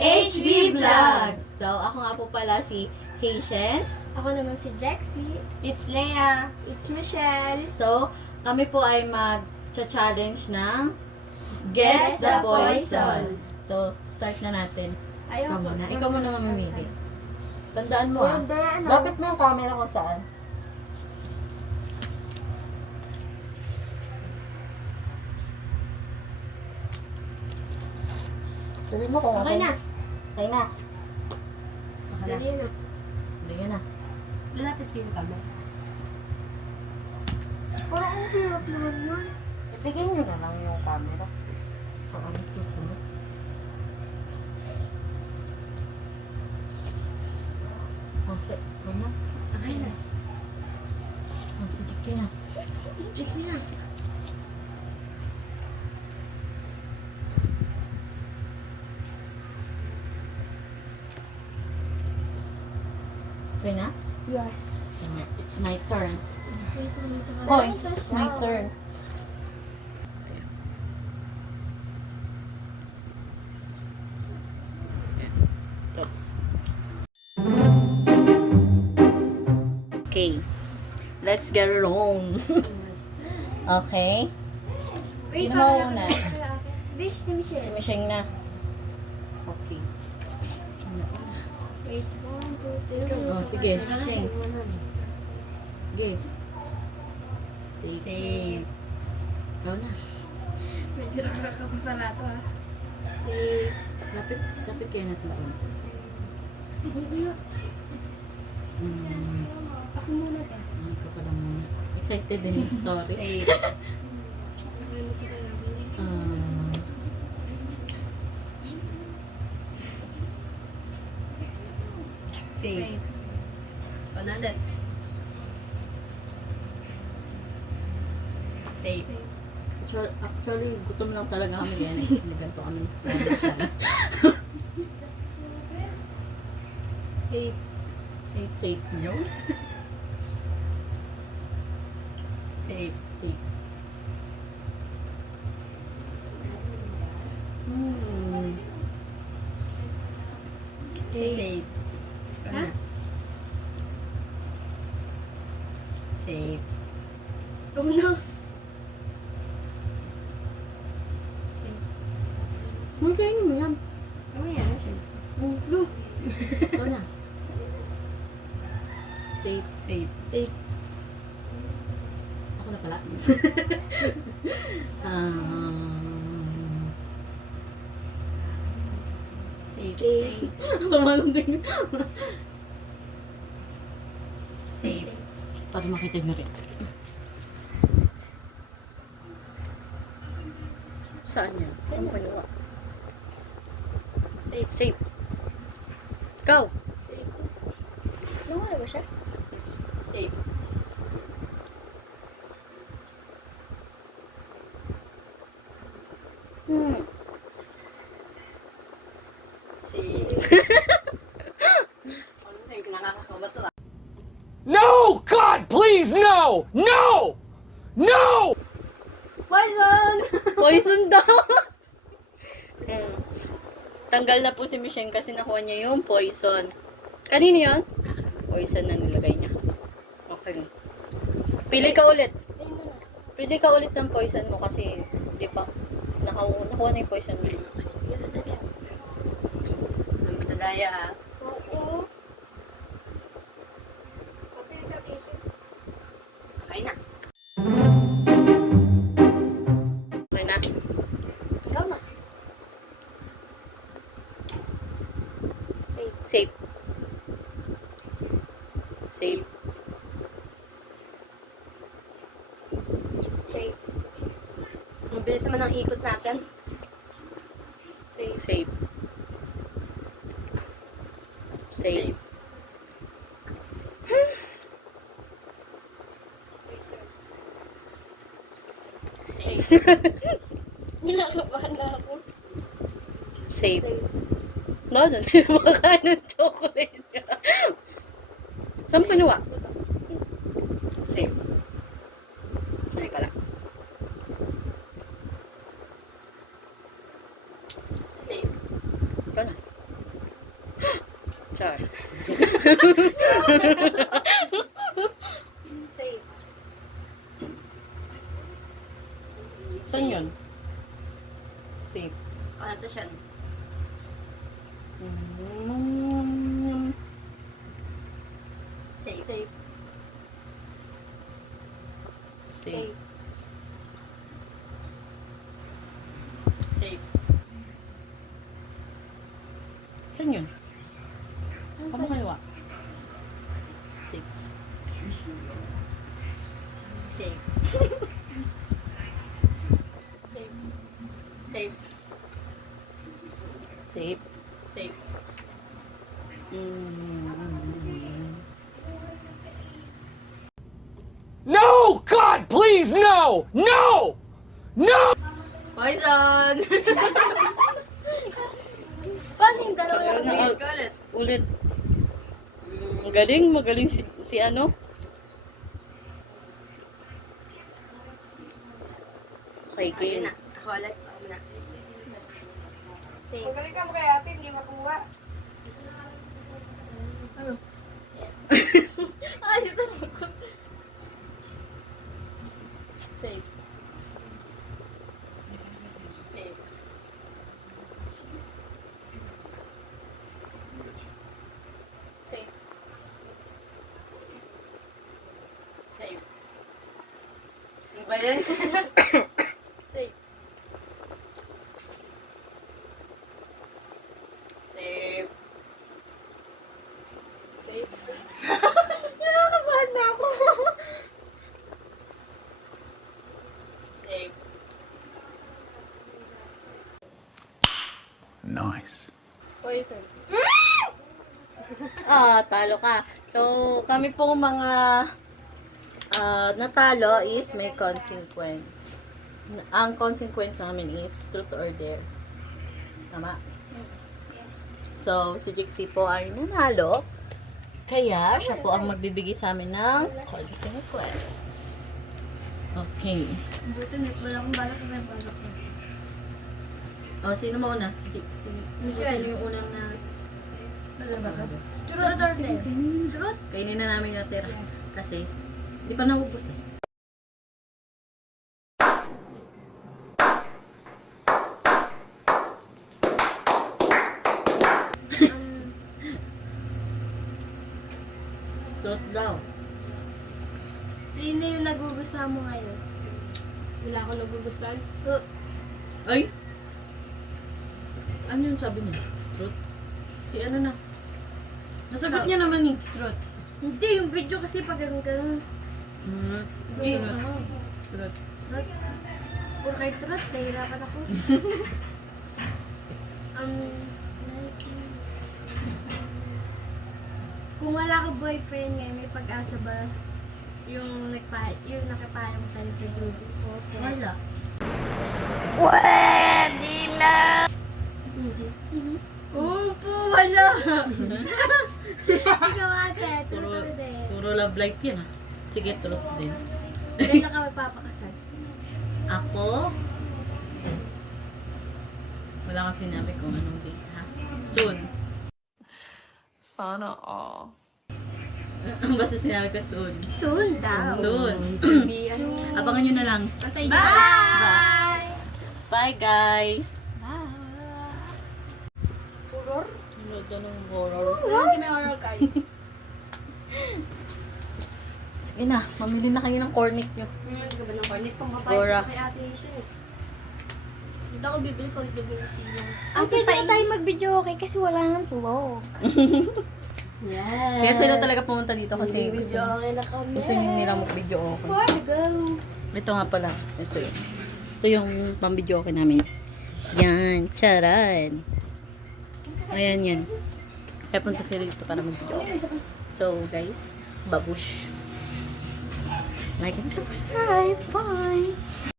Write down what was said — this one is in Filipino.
HB Vlogs! So, ako nga po pala si Haitian. Ako naman si Jexie. It's Leia. It's Michelle. So, kami po ay mag-challenge ng Guess the Poison. So, start na natin. Ikaw muna. Ikaw muna mamimili. Tandaan mo ah. Lapit mo yung camera kung saan. Sabi mo kung Okay na. Okay na. Okay na. Dali na. Sige na. Lalapit kayo kami. Parang ang hirap naman yun. Ibigay nyo na lang yung camera. So, ano susunod? Kasi, ano? Okay na. Si Jixie na. Jexie na. Okay na? Yes. So, it's my turn. Wait, Hoy, it's my turn. Okay. Let's get wrong. Okay. Wait, Sino mauna? This si Si Michelle. Michelle na. Okay. Wait, 1, 2, 3. Oh, sige. Sige. Sige. Safe. Save. Ikaw na. Medyo nakakapag pa na ito ah. Lapit kayo natin doon. Ako muna ka. Ikaw pa lang muna. Excited din. Sorry. Save. Um, Save. Panalit. Save. actually, gutom lang talaga kami yan. Ganito kami. Safe. Save. Safe. Yun. Save. Safe. Hmm. Save. Ikaw na. Save. Ikaw muna. Okay mo yan. Mamaya na siya. Blue. Ikaw na. Safe. Save. Safe. Ako na pala. Save. Safe. Sama ng tingin. Save. Para makita nyo rin. Saan yan? Ano kaniwa? Safe. Safe. Ikaw. Nawala ba siya? Save. Save. Ano na yung nakakakabato ah? No! God, please, no! No! No! Poison! Poison daw. Tanggal na po si Michelle kasi nakuha niya yung poison. Kanino yun? Poison na nilagay niya. Okay. Pili ka ulit. Pili ka ulit ng poison mo kasi di pa. Nakuha na yung poison mo. Ang madadaya ah. Oo. Okay na. Okay na. Ikaw na. Safe. Safe. Safe. Safe. Ang bilis naman ang ikot natin. Safe. Safe. Safe. Save. Nilakabahan na ako. Safe. Safe. No, doon pinamakain ng chocolate niya. Saan mo kinuha? Save. Save ka lang. Save. Ikaw na. Safe. Saan yun? Safe. Ano to siya? Safe. Safe. Safe. Safe. Saan yun? Kamu kaywa? Safe. Safe. Safe. Safe. Safe. Safe. No! God, please, no! No! No! Poison! Paano yung dalawa Tagal na, na ulit? Ulit. Magaling si ano? Okay, Okay game. na. Ako ulit. Ako na. Safe. Magaling ka mo kay ate, hindi makuha. Ayos ako. Safe. Safe. Safe. Safe. Ano ba yan? Safe. Safe. Safe. Nakakabahan na ako. Safe. Nice. Poison. Talo ka. So, kami pong mga natalo is may consequence. Ang consequence namin is truth or dare. Tama? So, si Jixie po ay nanalo. Kaya, siya po ang magbibigay sa amin ng consequence. Okay. Buti na, wala akong balak na balak na. O, sino mauna? Si Jixie. Sino yung unang na... Truth or dare? Truth? Kainin na namin natira. Kasi, di pa naubos eh. Truth daw. Sino yung nagugustuhan mo ngayon? Wala akong nagugustuhan. Ay! Ano yung sabi niya? Truth? Si ano na? Nasagot niya naman eh. Truth. Hindi, yung video kasi pag ganun. Hindi. Truth. Truth. Puro kay truth, nahihirapan ako. Kung wala ka boyfriend ngayon, may pag-asa ba yung nakapayang sa'yo sa Judy? Wala. Pwede na! Opo, wala! Ikaw ate, Puro, truth or dare? puro love life yan ah. Sige, truth din. Kailan ka magpapakasal? Ako? Wala kang sinabi kung anong date ha. Soon. Sana all. Basta sinabi ko soon. Soon daw. Soon. Abangan nyo na lang. Bye! Bye guys! Horror? Ano ito ng horror? Hindi may horror guys. Sige na, mamili na kayo ng cornic nyo. Ano ba ng cornet? Dora. Kay ate siya eh. Hindi ako bibili pag bibili siya. Ate, di tayo mag-video okay kasi wala nang vlog. Yes. Kaya sila talaga pumunta dito kasi gusto, Video okay na kami. gusto nila mag-video okay. Portugal. Ito nga pala. Ito yun. Ito yung pang-video okay namin. Yan. Charan. Ayan yan. Kaya punta sila dito para mag-video okay. So guys, babush. Like and subscribe. Bye!